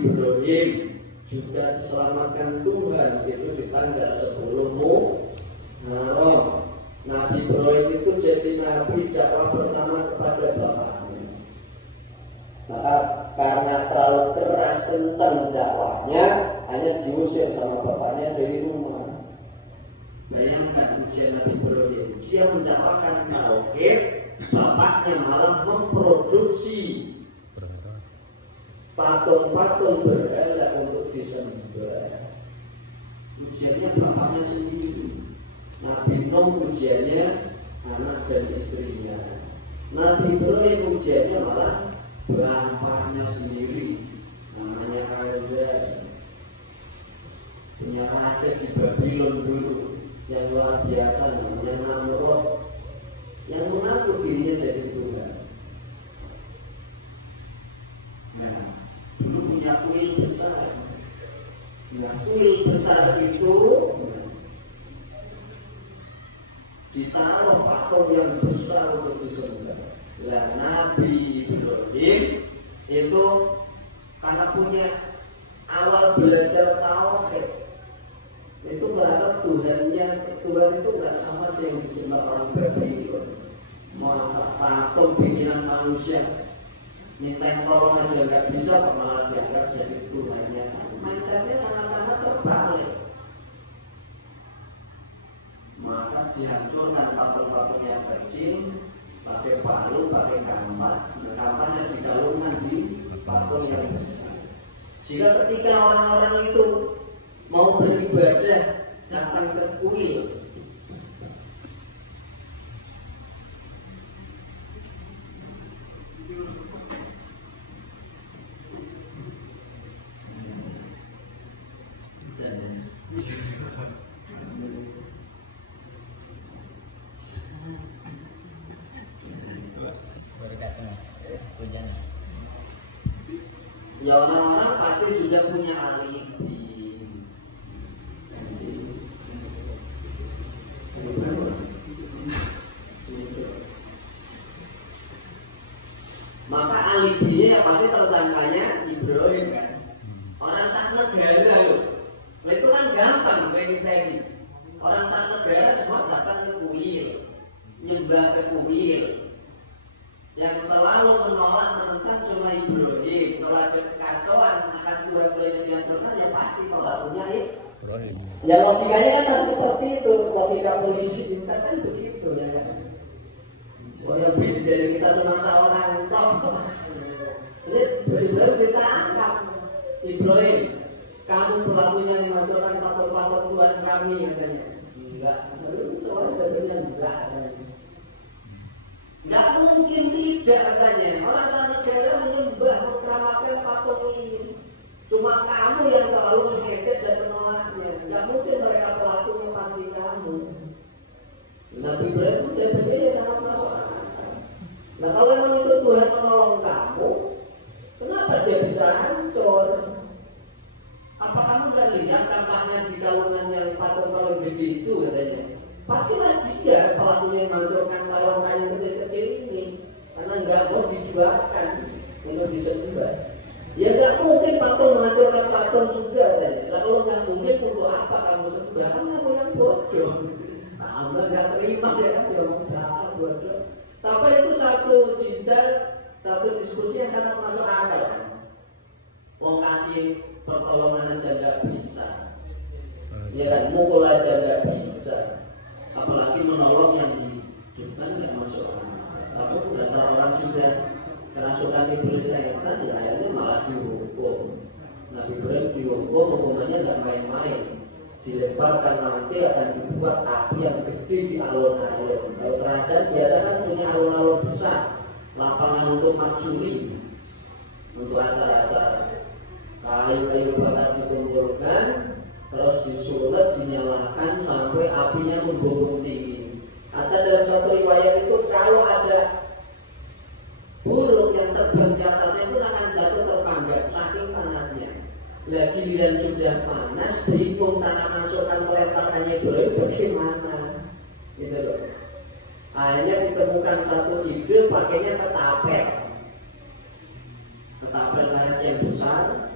Ibrahim juga diselamatkan Tuhan itu di tanggal 10 Muharram. Nabi Ibrahim itu jadi nabi dakwah pertama kepada bapaknya. Maka karena terlalu keras kencang dakwahnya, hanya diusir sama bapaknya dari rumah. Bayangkan ujian Nabi Ibrahim, dia mendakwakan tauhid, bapaknya malah memproduksi patung-patung berhala untuk disembah. Ujiannya bapaknya sendiri. Nabi Nuh ujiannya anak dan istrinya. Nabi Ibrahim ujiannya malah bapaknya sendiri. Namanya Azar, punya raja di Babylon dulu yang luar biasa, namanya Namrud, yang mengaku dirinya jadi Tuhan. Nah, dulu punya kuil besar. Nah, kuil besar itu ditaruh patung yang besar untuk disembah. Nah, Nabi Ibrahim itu karena punya awal belajar tauhid, itu merasa Tuhan itu nggak sama yang disembah orang Babylon. Masa patung bikinan manusia, minta tolong aja nggak bisa, malah dianggap jadi Tuhannya. Mindsetnya sangat-sangat terbalik. Maka dihancurkan patung-patung yang kecil, pakai palu, pakai kampak, kampaknya digalungkan di patung yang besar. Sehingga ketika orang-orang itu mau beribadah datang ke kuil, ya orang-orang pasti sudah punya alibi. Maka alibinya pasti tersangkanya Ibrahim kan. Orang satu negara loh. Itu kan gampang pengen. Orang satu negara semua datang ke kuil, nyembah ke kuil. Yang selalu menolak menentang cuma Ibrahim. Kalau ada kekacauan akan dua kuil yang dihancurkan, ya pasti pelakunya Ibrahim. Ya logikanya kan harus seperti itu. Logika polisi kita kan begitu ya kan. Oh yang beda dari kita cuma seorang toh. Jadi Ibrahim ditangkap. Ibrahim, kamu pelakunya menghancurkan patung-patung Tuhan kami katanya. Enggak, seorang sebenarnya enggak. Enggak mungkin tidak katanya. Orang satu negara menyembah mengeramakan patung ini. Cuma kamu yang selalu mengejek dan menolaknya. Enggak mungkin mereka pelakunya pasti kamu. Nabi Ibrahim jadinya sangat masuk akal. Nah kalau memang itu Tuhan menolong kamu, kenapa dia bisa hancur? Apa kamu kan lihat tampaknya di kalungan yang patung gede itu katanya? Pastilah dia pelakunya yang menghancurkan kalungan yang kecil-kecil ini, karena nggak mau dijualkan untuk disembah. Ya nggak mungkin patung menghancurkan patung juga katanya. Nah, kalau nggak mungkin untuk apa kamu sembah? Kan kamu yang bodoh. Anda nggak terima ya kan dia mau berapa bodoh. Tapi itu satu jidal, satu diskusi yang sangat masuk akal. Wong kasih pertolongan aja nggak bisa, ya kan mukul aja nggak bisa, apalagi menolong yang dihidupkan nggak masuk akal. Tapi dasar orang sudah kerasukan iblis setan, ya akhirnya malah dihukum. Nabi Ibrahim dihukum, hukumannya nggak main-main. Dilemparkan mati dan dibuat api yang gede di alun-alun. Kalau kerajaan biasa kan punya alun-alun besar, lapangan untuk maksuri, untuk acara-acara. Kayu-kayu bakar dikumpulkan, terus disulut, dinyalakan sampai apinya membumbung tinggi. Ada dalam satu riwayat itu kalau ada burung yang terbang di atasnya pun akan jatuh terpanggang saking panasnya. Lah giliran sudah panas, bingung cara masukkan pelemparkannya Ibrahim bagaimana? Gitu loh. Akhirnya ditemukan satu ide pakainya ketapel. Ketapel karet yang besar,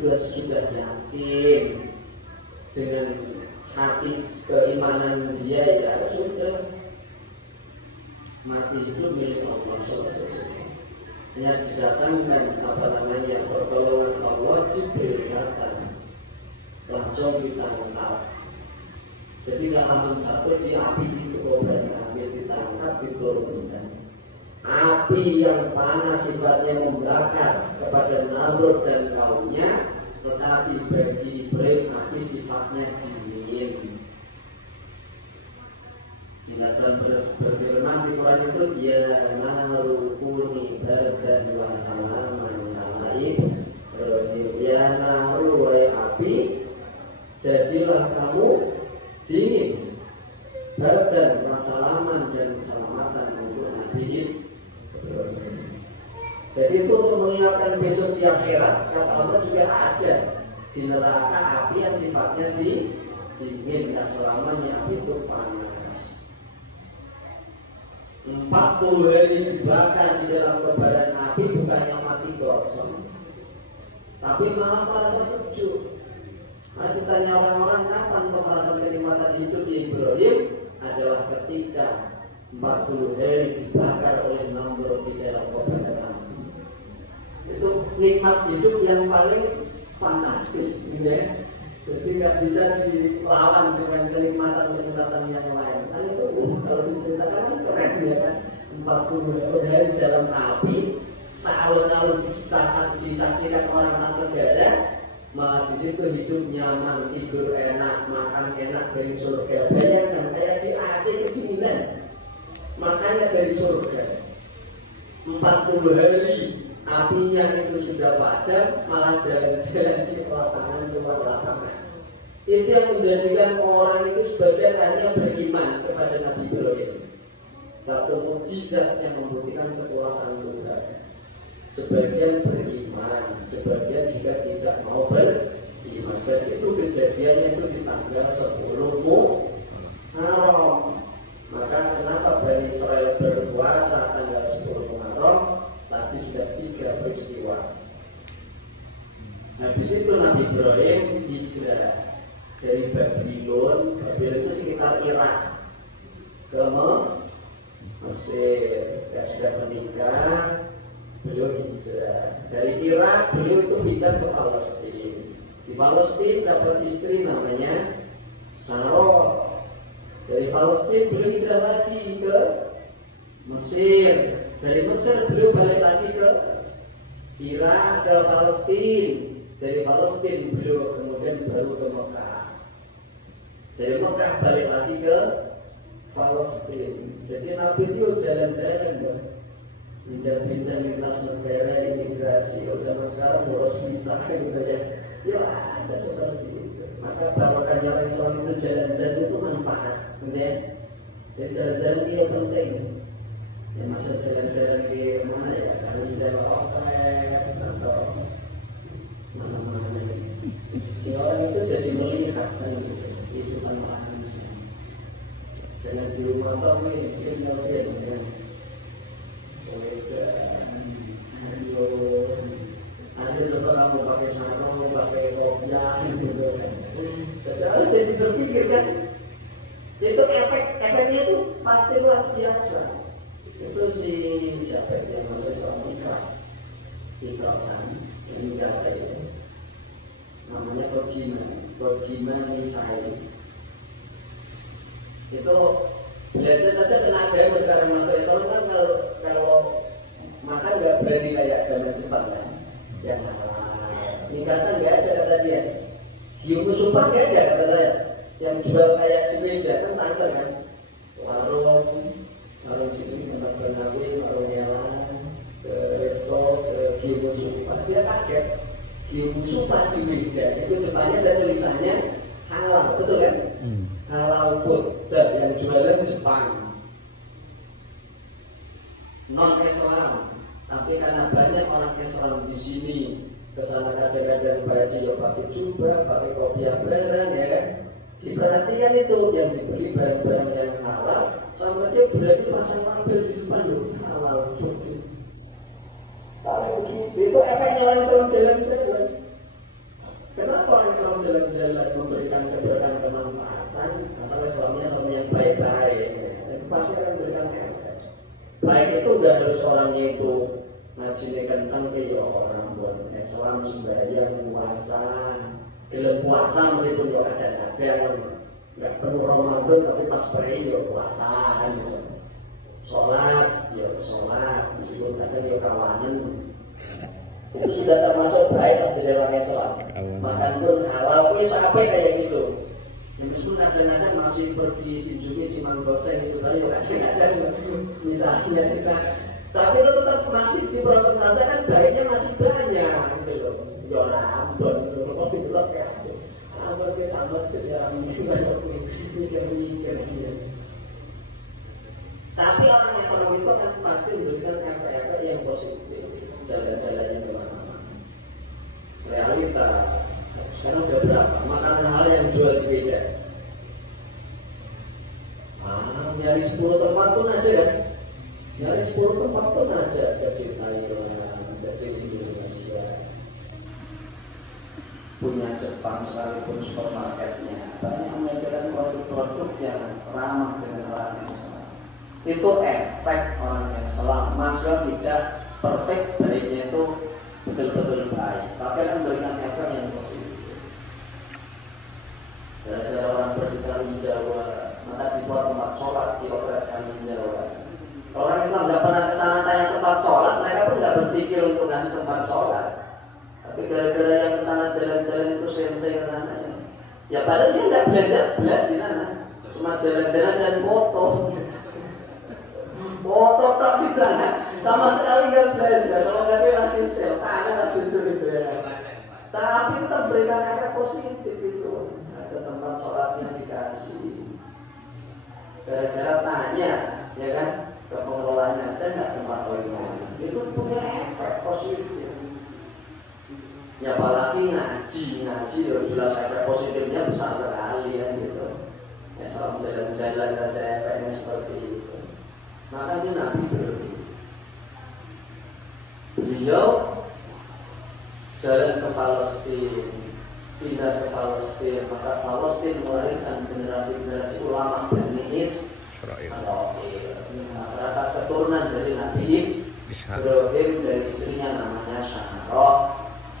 juga sudah yakin dengan hati keimanan dia, ya sudah, mati itu milik Allah selesai. Hanya didatangkan pertolongan Allah, Jibril datang langsung ditangkap. Jadi langsung satu di api itu ambil ditangkap, diturunkan. Api yang panas sifatnya membakar kepada Namrud dan kaumnya, tetapi bagi Ibrahim api sifatnya dingin. Sinatran berfirman di Quran itu, ya narukuni bardan wa salaman alaik, ya naru wahai api, jadilah kamu dingin, bardan wa salaman dan keselamatan untuk Nabi. Jadi itu untuk mengingatkan besok di akhirat, kata Allah juga ada di neraka api yang sifatnya dingin, dan selamanya api itu panas. 40 hari dibakar di dalam kobaran api, bukannya mati gosong, tapi malah merasa sejuk. Nah, ditanya orang-orang kapan pemerasan kenikmatan hidup di Ibrahim, adalah ketika 40 hari dibakar oleh Namrud di dalam kobaran api. Itu nikmat hidup yang paling fantastis, ya. Jadi nggak bisa dilawan dengan kenikmatan-kenikmatan yang lain. Nah itu kalau diceritakan kan keren ya kan, 40 hari dalam api, sealun-alun disaksikan orang satu negara, malah di situ hidup nyaman, tidur enak, makan enak dari surga. Bayangkan kayak di AC kecilan, makanya dari surga. 40 hari apinya itu sudah padam, malah jalan-jalan di lapangan luar lapangan. Itu yang menjadikan orang itu sebagian hanya beriman kepada Nabi Ibrahim. Satu mukjizat yang membuktikan kekuasaan Tuhan. Sebagian beriman, sebagian juga tidak mau beriman. Dan itu kejadiannya itu di tanggal 10 Muharram. Maka kenapa Bani Israel berpuasa tanggal 10 Muharram? Tadi sudah 3 peristiwa. Habis itu Nabi Ibrahim hijrah dari Babylon. Babylon itu sekitar Irak ke Mesir. Ya sudah menikah, beliau hijrah dari Irak. Beliau itu pindah ke Palestina. Di Palestina dapat istri namanya Sarah. Dari Palestina beliau hijrah lagi ke Mesir. Dari Mesir beliau balik lagi ke Irak, ke Palestina. Dari Palestina beliau kemudian baru ke Mekah. Dari Mekah balik lagi ke Palestina. Jadi Nabi itu jalan-jalan, pindah-pindah lintas negara, imigrasi. Kalau zaman sekarang harus bisa gitu ya. Ya ada seperti itu. Maka barokahnya orang Islam itu jalan-jalan itu manfaat, ya. Jadi jalan-jalan itu penting. Ya masa jalan-jalan ke mana ya? Kalau di daerah Oklek atau mana-mana. Si orang itu jadi melihat kan kehidupan manusia. Jangan di rumah tau nih, itu nyobek kan. Ada juga kamu pakai sarung, pakai kopiah gitu kan. Jadi berpikir kan, itu efeknya itu pasti luar biasa. Itu si siapa yang namanya seorang Iqra kan, ini ada itu. Namanya Kojima Nisai. Itu belajar saja tenaga yang sekarang masuk Islam kan, kalau makan nggak berani kayak zaman Jepang kan, yang nikahnya nggak ada kata dia, Yumu Supang nggak ada kata saya, yang jual kayak di meja kan tante kan, warung sini tempat bernawi, warung nyalan, ke resto, ke Yumu Supang, dia kaget, Yumu Supang di meja, itu depannya ada tulisannya halal, betul kan? Halal food, yang jualan Jepang, non Islam, tapi karena banyak orang Islam di sini, kesana kadang-kadang baju ya pakai jubah, pakai kopiah barang ya kan. Diperhatikan itu yang dibeli barang-barang yang halal, sama dia berani pasang label di depan loh, halal food. Kalau begitu itu efeknya orang Islam jalan-jalan. pasti akan memberikan efek. Baik itu udah harus orangnya itu ngajinya kencang ya orang buat Islam sembahyang puasa, dalam puasa meskipun ya kadang-kadang nggak penuh Ramadan tapi pas pergi ya puasa kan gitu. Sholat meskipun kadang ya kawanan itu sudah termasuk baik jadi orang Islam. Makan pun halal pun sampai kayak gitu. Meskipun kadang-kadang masih pergi sinjungi siman dosen itu saja kadang-kadang misalnya kita, tapi itu tetap masih di persentase kan baiknya masih banyak gitu loh. Ya Rambon gitu loh, kok dibilang kayak Rambon kita tambah jadi Rambon mikir-mikir dia. Tapi orang Islam itu kan pasti memberikan efek-efek yang positif. Jalan-jalannya kemana-mana. Realitas sekarang udah berapa? Makanan hal yang jual di beda. Nyari 10 tempat pun ada kan? Nyari 10 tempat pun ada. Jadi Thailand, jadi di Indonesia. Punya Jepang sekalipun supermarketnya. Banyak menyediakan produk-produk yang ramah dengan orang Islam. Itu efek orang Islam. Masih tidak perfect, baiknya itu betul-betul baik. Tapi akan memberikan efek yang positif. Gara-gara orang berbicara di Jawa, maka dibuat tempat sholat di operasikan di Jawa. Orang Islam tidak pernah kesana tanya tempat sholat, mereka pun tidak berpikir untuk ngasih tempat sholat. Tapi gara-gara yang kesana jalan-jalan itu saya kesana ya padahal dia tidak belanja belas di sana, cuma jalan-jalan dan foto tok di sana, sama sekali nggak belanja. Kalau nggak dia lagi sel, tangan lagi curi berapa. Tapi tetap berikan efek positif itu. Ada tempat sholatnya dikasih. Gara-gara tanya, ya kan, ke pengelolanya ada nggak tempat sholatnya? Itu punya efek positif. Ya apalagi ngaji ya jelas efek positifnya besar sekali kan gitu. Ya salam jalan-jalan saja efeknya seperti itu. Makanya Nabi beliau jalan ke Palestina, pindah ke Palestina, maka Palestina melahirkan generasi-generasi ulama Bani Israil. Rata keturunan dari Nabi Ibrahim dari istrinya namanya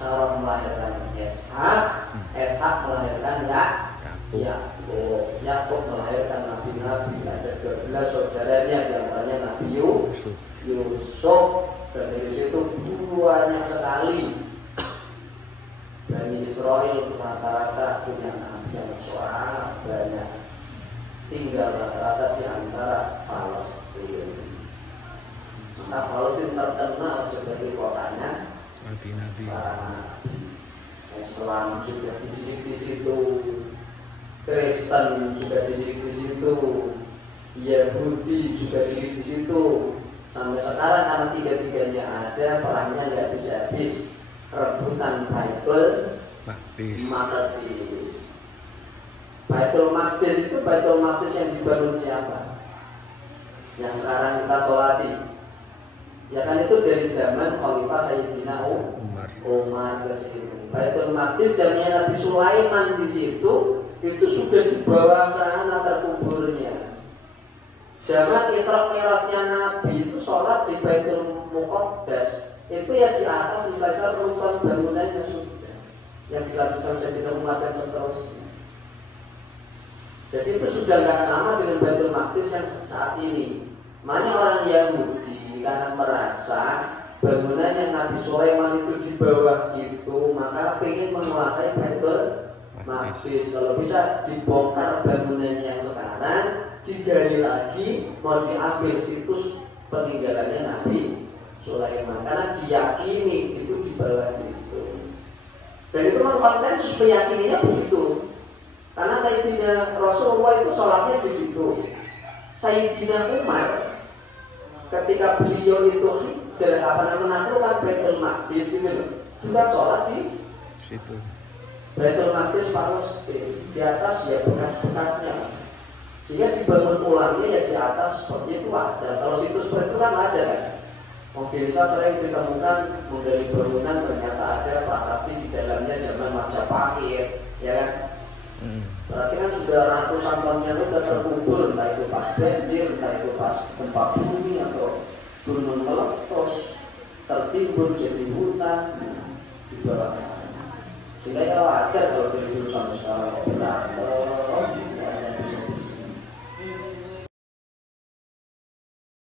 Sarah melahirkan Ishak melahirkan Yakub melahirkan Nabi-Nabi. Ada 12 saudaranya, diantaranya Nabi Yusuf. Dan dari situ banyak sekali Bani Israil rata-rata punya nabi yang soal banyak, tinggal rata-rata di antara Palestina. Maka Palestina terkenal sebagai kotanya Nabi-Nabi. Islam juga dididik di situ, Kristen juga dididik di situ, Yahudi juga dididik di situ. Sampai sekarang karena tiga-tiganya ada, perangnya nggak bisa habis. Rebutan Bible Maqdis. Baitul Maqdis itu Baitul Maqdis yang dibangun siapa? Yang sekarang kita sholati. Ya kan itu dari zaman Khalifah Sayyidina Umar ke situ. Baitul Maqdis zamannya Nabi Sulaiman di situ itu sudah di bawah sana terkuburnya. Zaman Isra Mi'rajnya Nabi itu sholat di Baitul Muqaddas itu ya di atas misalnya rukun bangunannya sudah yang dilakukan Sayyidina Umar dan seterusnya. Jadi itu sudah nggak sama dengan Baitul Maqdis yang saat ini. Makanya orang Yahudi karena merasa bangunan yang Nabi Sulaiman itu di bawah itu, maka ingin menguasai Baitul Maqdis. Kalau bisa dibongkar bangunannya yang sekarang, digali lagi, mau diambil situs peninggalannya Nabi Sulaiman, karena diyakini itu di bawah itu. Dan itu memang konsensus keyakinannya begitu. Karena Sayyidina Rasulullah itu sholatnya di situ. Sayyidina Umar ketika beliau itu menaklukkan Baitul Maqdis juga sholat di situ. Baitul Maqdis Palestina di atas ya bekas-bekasnya. Sehingga dibangun ulangnya ya di atas seperti itu wajar. Kalau situs seperti itu kan wajar kan. Mungkin kita sering ditemukan menggali bangunan ternyata ada prasasti di dalamnya zaman Majapahit, ya kan? Berarti kan sudah ratusan tahun yang sudah terkubur, entah itu pas banjir, entah itu pas gempa bumi atau gunung meletus tertimbun jadi hutan di bawah. Sehingga ya wajar kalau tertimbun sampai sekarang berantem